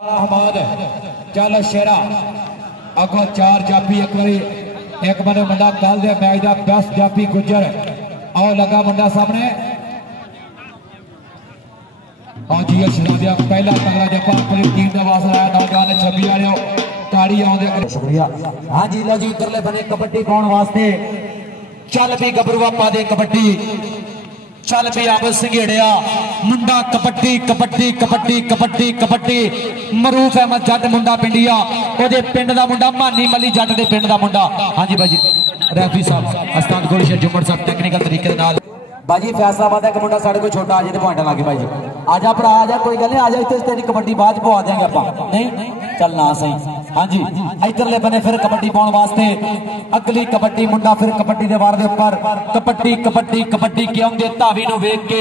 अहमद चल शेरा अगो चार जाफी एक बारी एक बने मुंडा कल दे मैच का 10 जाफी गुजर और लगा मुंडा सामने और जी शहजादिया पहला तगड़ा जफा अपनी टीम का वास्ता आया नौजवान 26 वाले ताड़ी आउंदे शुक्रिया। हाँ जी लो जी उधरले बने कबड्डी पाउण वास्ते चल भी गबरूआ पा दे कबड्डी चल भी अब संघेड़िया मुंडा कबड्डी कबड्डी कबड्डी कबड्डी कबड्डी मरूफ अहमद जट मुंडा पिंडिया ओदे पिंड दा मुंडा मानी मली जट दे पिंड दा मुंडा। हाँ जी भाई रेफरी साहब अस्ताद गोलशेर जुम्मन साहब टेक्निकल तरीके नाल भाजी फैसलाबाद का मुंडा साढ़े को छोटा आ जाए तो पॉइंट लागे भाई जी आजा भरा आ जा कोई गल नहीं आ जा तेरी कबड्डी बाद पवा देंगे आप नहीं चलना सही। हाँ जी इधरले बने फिर कबड्डी पाउण वास्ते अगली कबड्डी मुंडा फिर कबड्डी दे वार दे उपर कबड्डी कबड्डी कबड्डी के आउंदे धावी नूं वेख के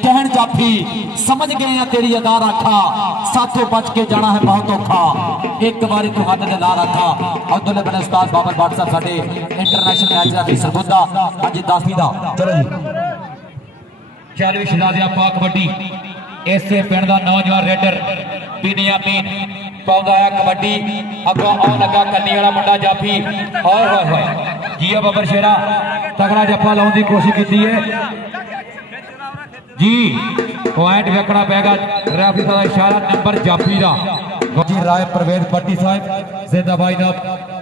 कहण जाफी समझ गए हैं तेरी अदा रखा साथों बच के जाना है बहुत औखा एक बारी तू हाथ दे ला रखा। उधरले बने उस्ताद बाबर भट्ट साहब साडे इंटरनेशनल मैच दा सरगोदा अज 10वीं दा चलो जी चल भी शहजादिया पा कबड्डी इसे पिंड दा नौजवान रेडर बिनियामीन पाउंदा है कबड्डी अगों आउण लगा कन्नी वाला मुंडा जाफी और होए जिया बबर शेरा तगड़ा जफा लाउण दी कोशिश की है जी पॉइंट वेखना पेगा रेफरी दा इशारा नंबर जाफी दा जी राय परवेज पट्टी साहब जिंदाबाई दा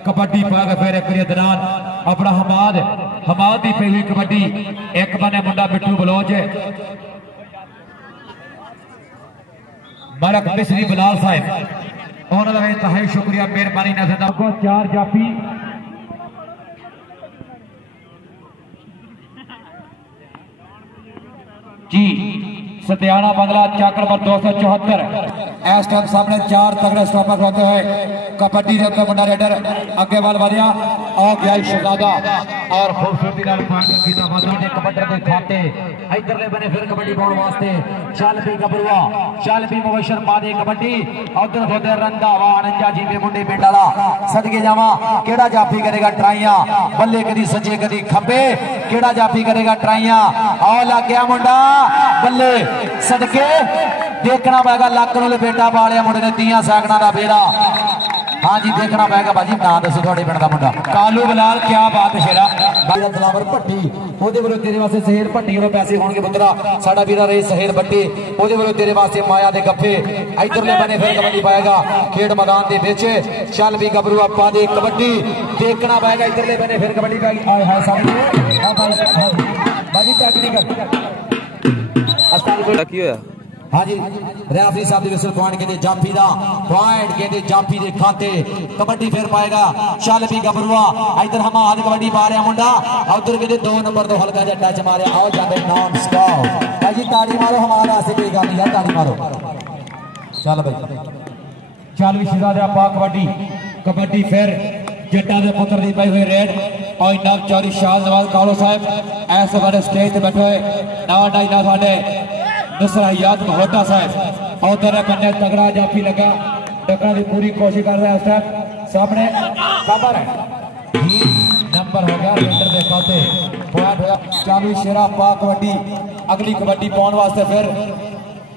कबड्डी पागा फिर एक दरान अपना हमाद दी पई हुई कबड्डी एक बने मुंडा बिट्टू बलोच मलक मिस्री बिलाल साहब उन्होंने इंतहाई शुक्रिया मेहरबानी नजर को चार जाफी जी सत्याना बंगला चाक नंबर 274 इस टाइम सामने चार तगड़े स्टॉपर होते हुए कबड्डी के ऊपर मुंडा रेडर अगे वाल बढ़िया और गया शहजादा और खूबसूरती नाल पार्टी कीता वादा ने कबड्डी दे खाते इधरले बने फिर कबड्डी पाउण वास्ते चल भी गबरूआ चल भी मुबशर पा दे कबड्डी उधर होते रंधावा 49 जीवे मुंडे पिंड वाला सदके जावा केड़ा जाफी करेगा ट्राइयां बल्ले कदी सज्जे कदी खब्बे केड़ा जाफी करेगा ट्राइयां और लग गया मुंडा बल्ले सदके देखना पेगा लक नूं लपेटा पा लिया मुंडे ने 30 सैकड़ा का बेड़ा। हाँ जी देखना पेगा भाजी ना दसो थोड़े पिंड का मुंडा कालू बलाल क्या बात शेरा दिलावर भट्टी ओदे वालों तेरे वास्ते शहेर भट्टी वालों पैसे होणगे पुत्रा साडा वीरा रहे शहेर भट्टी ओदे वालों तेरे वास्ते माया दे गप्पे इधरले बने फिर कबड्डी पाएगा खेड मैदान दे विच चल भी गबरूआ पा दे कबड्डी देखना पेगा इधरले बने फिर कबड्डी पाएगी आए हाय सामने भाजी टेक्निकल अस्ताद की होया। हाँ जी रेफरी साहब विसल पॉइंट कहते जाफी दा पॉइंट कहते जाफी दे खाते कबड्डी फिर पाएगा चल भी गबरूआ इधर हम हाथ कबड्डी पा रहा मुंडा उधर कहते 2 नंबर तो हल्का जा टच मारे आओ जाते नॉन स्टॉप भाई ताड़ी मारो हमारे वास्ते कोई गल नहीं यार ताड़ी मारो चल भाई चल भी शहजादा पा कबड्डी कबड्डी फिर जट्टा दे पुत्र दी पाई हुई रेड और नव चौरी शाह नवाज कालो साहब ऐसे बड़े स्टेज पे बैठे हुए ना डाई ना साडे नसरायात महोटा साहब और तेरे बन्ने तगड़ा जाफी लगा टकरा की पूरी कोशिश कर रहा है उस टाइम सामने खबर है नंबर हो गया रेडर दे खाते पॉइंट होया चालू शेरा पा कबड्डी अगली कबड्डी पाउण वास्ते फिर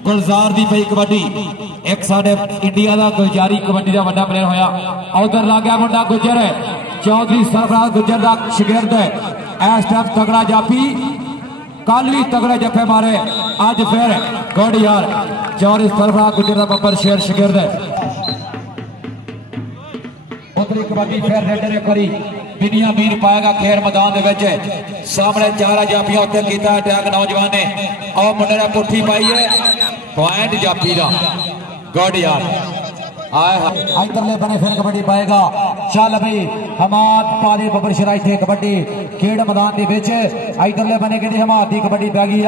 गुलजार दी पई कबड्डी एक साडे इंडिया दा गुलजारी कबड्डी दा वड्डा प्लेयर होया उधर लग गया मुंडा गुजर चौधरी सरफराज गुजर दा शागिर्द है इस टाइम तगड़ा जाफी कल भी तगड़े जफे मारे आज फिर गुड यार चौधरी सरफराज गुजर दा बब्बर शेर शागिर्द है उधरी कबड्डी फिर रेडर एक बारी बिनियामीन पाएगा खेर मैदान दे विच सामने चार जाफियां उत्ते कीता अटैक नौजवान ने और मुंडे ने पुट्ठी पाई है पॉइंट जाफी दा गुड यार इधरले बने फिर कबड्डी पाएगा चल भाई हमाद पादे बबर शराई थे कबड्डी खेड़ मैदान दे विच इधरले बने कहते हमाद दी कबड्डी पै गई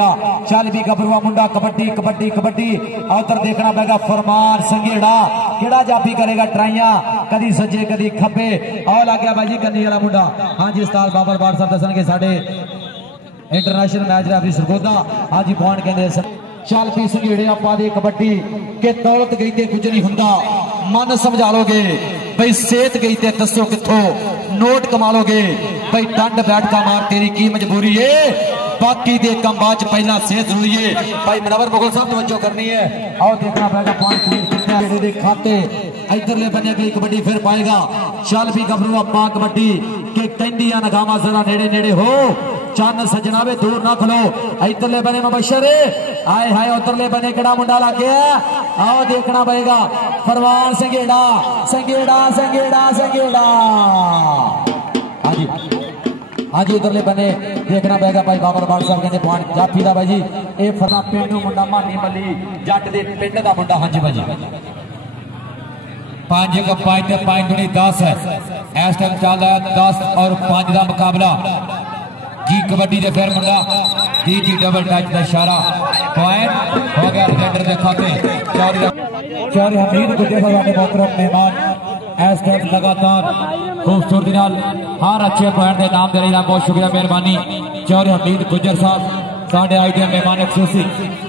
चल भी गबरूआ मुंडा कबड्डी कबड्डी कबड्डी उधर देखना पेगा फरमान संघेड़ा केड़ा जाफी करेगा ट्राइयां कदी सज्जे कदी खब्बे और लग गया भाई कन्नी वाला मुंडा। हाँ जी उस्ताद बाबर बार साहब दसणगे साडे इंटरनेशनल मैच रेफरी सरगोदा हाँ जी पॉइंट कहते चल भी संघेड़े पा दे कबड्डी के दौलत गई ते कुछ नहीं हुंदा मन समझा लोगे भाई सेहत गई ते दसो किथों नोट कमा लोगे भाई डंड बैठ का मार तेरी की मजबूरी है बाकी दे कंबाज पहला सेहत जरूरी है। भाई मनवर मुगल साहब तवज्जो करनी है और देखना पड़ेगा पॉइंट क्लियर खाते इधरले बने भी कबड्डी फिर पाएगा। चल भी गबरू पा कबड्डी के कहंदिया नगामा जरा नेड़े नेड़े हो चन्न सजना वे दूर ना खलो। इधरले बने मुबशर आए हाय उधरले बने केड़ा मुंडा लग गया आओ देखना पड़ेगा। फरमान संगेड़ा संगेड़ा संगेड़ा संगेड़ा हाँ जी उधरले बने देखना पड़ेगा भाई बाबर बाड़ साहब कहते पॉइंट जाफी दा भाई जी ये फरना पिंड मुंडा मानी मली जट दे पिंड दा मुंडा। हाँ जी भाई जी 5 का 5 दूनी 10 है इस टाइम चल रहा है 10 और 5 का मुकाबला जी कबड्डी दे फिर मुंडा जी जी डबल टच का इशारा पॉइंट हो गया रेडर दे खाते। चौरी हमीद गुड्डे साहब मोहतरम मेहमान इस टाइम लगातार खूबसूरती हर अच्छे पॉइंट के नाम दे रही बहुत शुक्रिया मेहरबानी। चौरी हमीद गुजर साहब साढ़े आई डी मेहमान खसूसी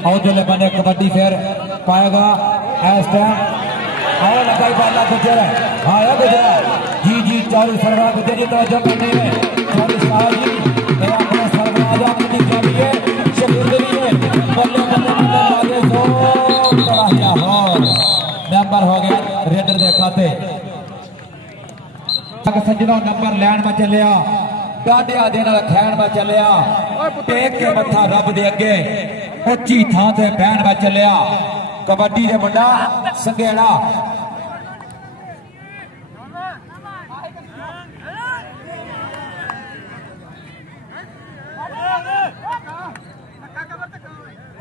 और जो बने कबड्डी फिर पाएगा इस टाइम और लगाई पाला गुजर आया गुजर जी जी चौरी सरवा गुजर जी तवज्जो करनी है। चौरी साहब जी अपने सरवराज अपनी गाड़ी है शरीर के लिए बल्ले बल्ले आगे सो तड़ाहिया हो नंबर हो गया रेडर दे खाते। सज्जनों नंबर लैन में चलिया डाडिया दे नाल खैन में चलिया टेक के मत्था रब दे अगे उच्ची थां ते बहन में चलिया कबड्डी दे मुंडा संगेड़ा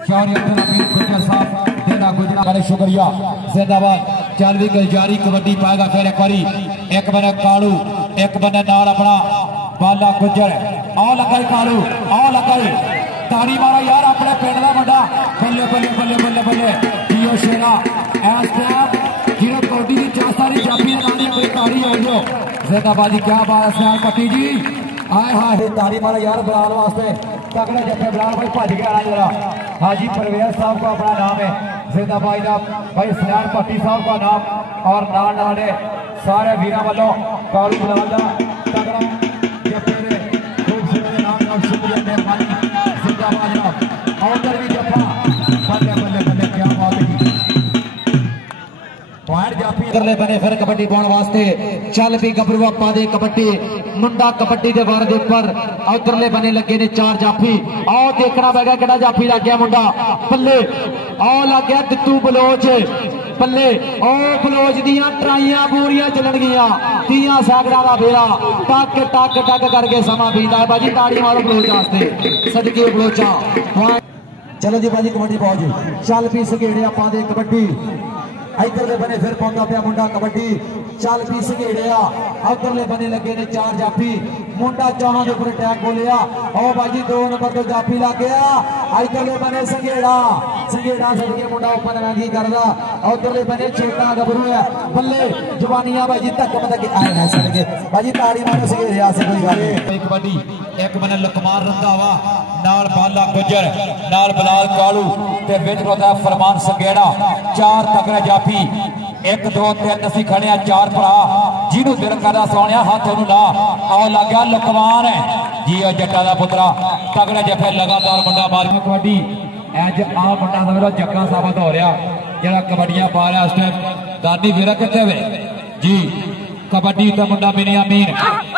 गुजर साहब देना गुजरा बड़े शुक्रिया जिंदाबाद। चलवी गल जारी कबड्डी पाएगा फिर एक बारी एक बने कालू एक बने नाल अपना बाला गुजर आओ लगाई कालू आओ लगाई ताड़ी मारा यार अपने पिंड का मुंडा बल्ले बल्ले बल्ले बल्ले बल्ले जियो शेरा इस टाइम जिन्होंने कबड्डी की चासारी जापी नानी कोई ताड़ी हो जो जिंदाबादी क्या बात है पट्टी जी आए हाय ताड़ी मारा यार बलाल वास्ते तगड़े जफे बलाल भाई भज गया जरा। हाजी परवेज साहब का अपना नाम है जिंदाबाद का भाई सलान भट्टी साहब का नाम और नाल नाले सारे वीरों वालों कालू बलाल का तगड़ा जफे ने खूबसूरत नाम का शुक्रिया मेहरबानी जिंदाबाद और भी जफा बल्ले बल्ले बल्ले क्या बात है पॉइंट जाफी करले बने फिर कबड्डी पाने वास्ते चल भी गबरू पा दे कबड्डी मुंडा कबड्डी के वार पर उधरले बने लगे ने 4 जाफी आओ देखना पैगा कि जाफी लग गया मुंडा पल्ले आओ लग गया दित्तू बलोच पल्ले ओ बलोच दियां ट्राइयां पूरियां चलन गया 30 सैकड़ा का फेरा टक टक टक करके समा पीता है बाजी ताड़ी मारो बलोच वास्ते सदके बलोचा। चलो जी बाजी कबड्डी पाओ जी चल भी सगेड़े पा दे कबड्डी इधरले बने फिर पाता पिया मुंडा कबड्डी चल भी सगेड़िया उधरले बने लगे ने 4 जाफी मुंडा चाहों के ऊपर अटैक बोलिया ओ बाजी 2 नंबर तो जाफी लग गया इधरले बने संगेड़ा संगेड़ा सदके मुंडा ऊपर रंगी करदा उधरले बने छोटा गबरू है बल्ले जवानियां बाजी तक मतलब आए ना सदके बाजी ताड़ी मारो संगेड़ा से कोई गल नहीं। कबड्डी एक बने लकमार रंधावा नाल बाला गुजर नाल बलाल कालू ते विच होता फरमान संगेड़ा 4 तगड़े जाफी 1 2 3 असी खड़े 4 भरा जिन्हों दिल करदा सोनिया हाथ ओनू ला आओ लग गया लकमान है जी जट्टा दा पुत्रा तगड़े जफे लगातार मुंडा मार कबड्डी अज आ मुंडा समझ लो जग्गा साबित हो रहा जरा कबड्डियां पा रहा उस टाइम दानी वीरा कितने वे जी कबड्डी का मुंडा मिनी अमीन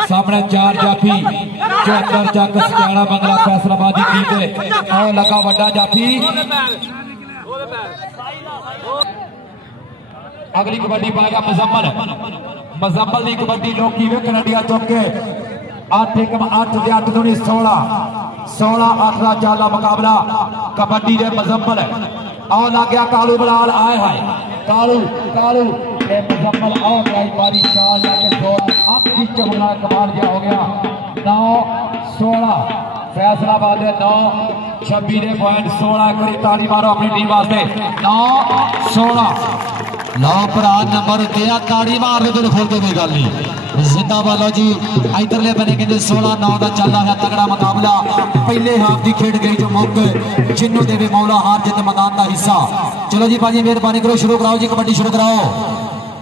सामने 4 जाफी 74 चक सकाना बंगला फैसलाबाद की टीम दे आओ लगा वड्डा जाफी। अगली कबड्डी पाएगा मुजम्मल मुजम्मल की कबड्डी लोकी वे कनाडिया चौके 8 8 दूनी 16 8 का चाला मुकाबला कबड्डी दे मुजम्मल आओ लग गया कालू बलाल आए हाय कालू कालू मुजम्मल आओ गई बारी चाल जाके 2 अब की चमड़ा कमाल क्या हो गया 9 16 फैसलाबाद 9 26 ने पॉइंट 16 करी ताड़ी मारो अपनी टीम वास्ते 9 16 लो भरा नंबर दिया ताड़ी मार दे दिल खोल के कोई गल नहीं जिंदाबाद जी। इधरले बने कहते 16-9 का चल रहा है तगड़ा मुकाबला पहले हाफ की खेड गई जो मौके जिन्हों देवे मौला हार जित मैदान का हिस्सा। चलो जी भाजी मेहरबानी करो शुरू कराओ जी कबड्डी शुरू कराओ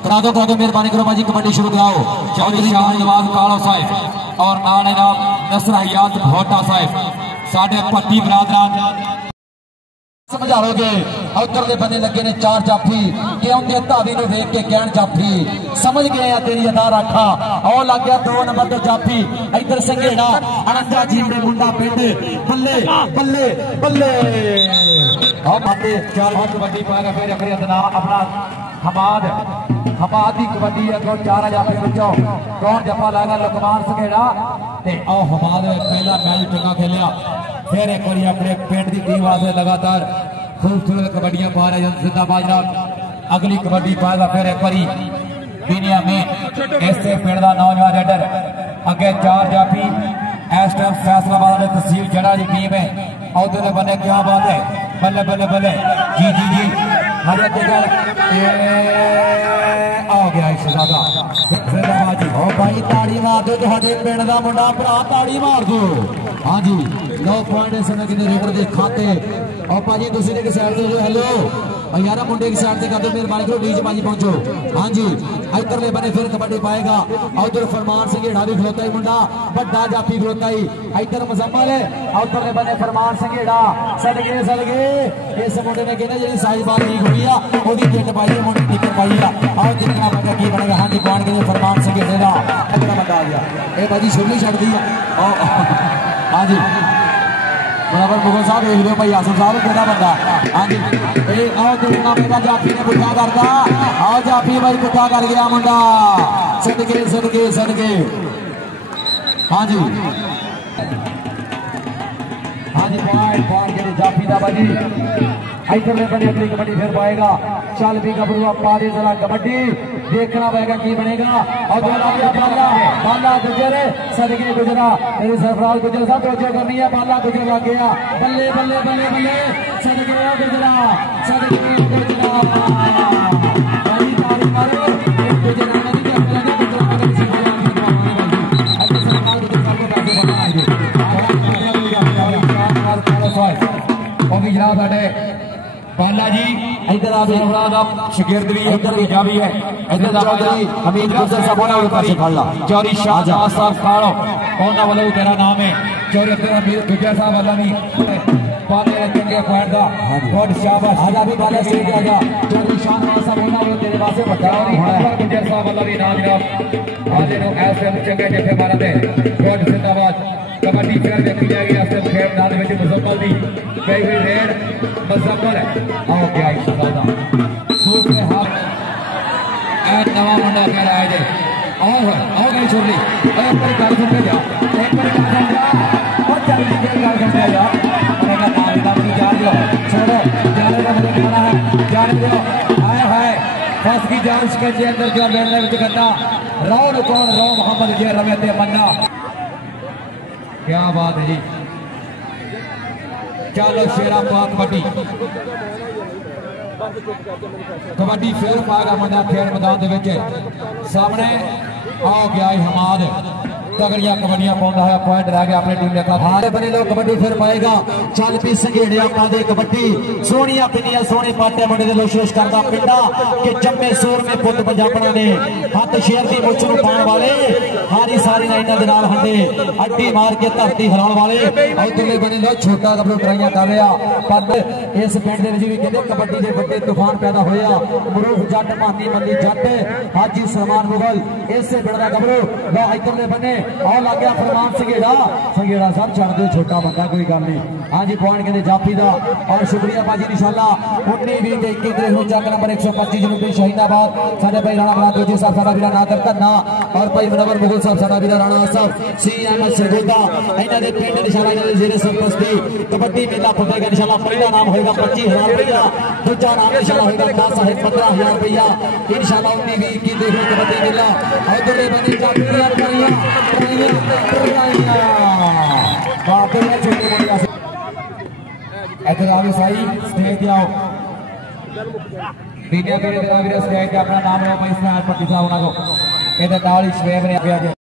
करा दो मेहरबानी करो भाजी कबड्डी शुरू कराओ। चौधरी शाहनवाज कालो साहिब और नाने नाम नसर हयात भोटा साहिब साढ़े पट्टी बरादरान समझा लोगे उधर के बने लगे ने 4 जाफी क्यों धावी को देख के कहन जाफी समझ गए तेरी अदा रखा और लग गया 2 नंबर तो जाफी इधर संघेड़ा अनंजा जी ने मुंडा पिंड बल्ले बल्ले बल्ले कबड्डी पाएगा फिर अपना हमाद की कबड्डी अगों 4 जाफी बचो कौन जफा लाएगा लुकमान संघेड़ा हमाद पहला मैच चंगा खेलिया फिर एक बार अपने पिंड की टीम वास्ते लगातार खूबसूरत कबड्डियां पा रहे जिंदाबाद जनाब अगली कबड्डी पाएगा फिर एक बार दुनिया में ऐसे पिंड का नौजवान रेडर अगे 4 जाफी इस टाइम फैसलाबाद तहसील जड़ा की टीम है उधर बने क्या बात है बल्ले बल्ले बल्ले जी जी जी हरे आ गया शहजादा जी हो भाई ताड़ी मार दो तुहाडे पिंड दा मुंडा भरा ताड़ी मार दो हाँ जी 9 पॉइंट इस समय कितने रेडर के खाते और भाजी दूसरी एक साइड से हेलो और यार मुंडे की साइड से कर दो मेहरबानी करो नीचे भाजी पहुंचो हाँ जी इधरले बने फिर कबड्डी पाएगा उधर फरमान संघेड़ा भी खलोता ही मुंडा बड़ा जाफी खलोता ही इधर मुजम्मल है उधरले बने फरमान संघेड़ा सदगे इस मुंडे ने कहना जी साइज बार लीक हुई है ओदी किट पाई है मुंडे टिकट पाई है और देखना पड़ेगा की बनेगा हाँ जी कौन के फरमान संघेड़े का अगला बंदा आ गया ये भाजी छुट्टी छड़ दी है हाँ जी बराबर मुगल साहब देख लो भाई आसम साहब कहना बंदा हाँ जी आओ देखना मेरा जाफी ने पुठा करता आओ जाफी भाई पुठा कर गया मुंडा सदके हाँ जी पॉइंट के जाफी दा बाजी इधर में बनी अगली कबड्डी फिर पाएगा चल भी गबरुआ पा दे जरा कबड्डी देखना पड़ेगा की बनेगा और बाला गुजर सदके गुजरा मेरे सरफराज गुजर साहब तवज्जो करनी है बाला गुजर लग गया बल्ले बल्ले बल्ले बल्ले सदके गुजरा भाई ताली मारो गुजरा बाला जी इधर आप शिगिर्द भी इधर भी जा भी है इधर हमीद गुजर साहब होना उनका सिखाला चौरी शाह साहब खाड़ो ओना वाला तेरा नाम है चौरी हमीद गुजर साहब वाला भी पाले चंगे पॉइंट दा बहुत शाबाश आजा भी बाला स्टेज आजा चौरी शाह साहब होना वाला तेरे वास्ते बता है गुजर साहब वाला भी नाम जनाब आले नो ऐसे चंगे जैसे मारा दे बहुत जिंदाबाद कबड्डी फिर देखी जाएगी असम खेल नाल विच मुजम्मल दी कई हुई रेड मुजम्मल आओ क्या शहजादा दूसरे हाथ ए नवा मुंडा कह रहा है जे आओ गई छोड़ी एक बार गल सुन के जा एक बार गल सुन जा और चल के गल सुन के जा मेरा नाम की जान लो छोड़ो जाने का मुझे खाना है जाने दो हाय हाय फस की जांच के अंदर जो मेरे विच करना राव कौन राव मोहम्मद जे रवे ते मन्ना क्या बात है जी चलो शेरा पाक कबड्डी फिर पाएगा मुंडा खेल मैदान सामने आओ गया हमाद तगड़िया कबड्डियां पाता है पॉइंट रह गया अपनी टीम का हारे बने लोग कबड्डी फिर पाएगा चल पी संघेड़िया पादे कबड्डी सोनिया पिनिया सोने पाटे मुंडे दे कोशिश करदा पिंडा कि जम्मे सोर में पुत पंजाबणा ने हाथ शेर दी मुछ नु पाण वाले हारी सारी लाइनां दे नाल हंडे अड्डी मार के धरती हिलाउण वाले उधरले बने लोग छोटा कबड्डी ट्राइयां कर रहा पर इस पिंड दे विच भी कहंदे कबड्डी दे वड्डे तूफान पैदा होया मरूफ जट मानी मल्ली जट हाजी सलमान मुगल इससे पिंड दा कबड्डी ला इधरले बने और लग गया फरमान संघेड़ा साहब छड़ दो छोटा बंदा कोई गल नहीं हाँ जी पॉइंट कहते जाफी का और शुक्रिया बाजी इंशाल्लाह 19-20 चक नंबर 125 जनूबी शहीदाबाद साडे भाई राणा बरादरी जी साहब साडा वीरा नागर धन्ना और भाई मनोवर मुगल साहब साडा वीरा राणा साहब सी अहमद सरगोदा इन्हां दे पिंड निशाला दे जेरे सरपरस्ती कबड्डी मेला फटेगा इंशाल्लाह पहला नाम होगा 25,000 रुपया दूसरा नाम इंशाल्लाह होगा 10,000 रुपया इंशाल्लाह 19-20 की देखो कबड्डी मेला और दूसरे बने जाफी इधर आओ साई स्टेज आओ वीडियो के स्टेज अपना नाम लो भाई इसमें आज पट्टी साहब को इधर नाल ही शेब ने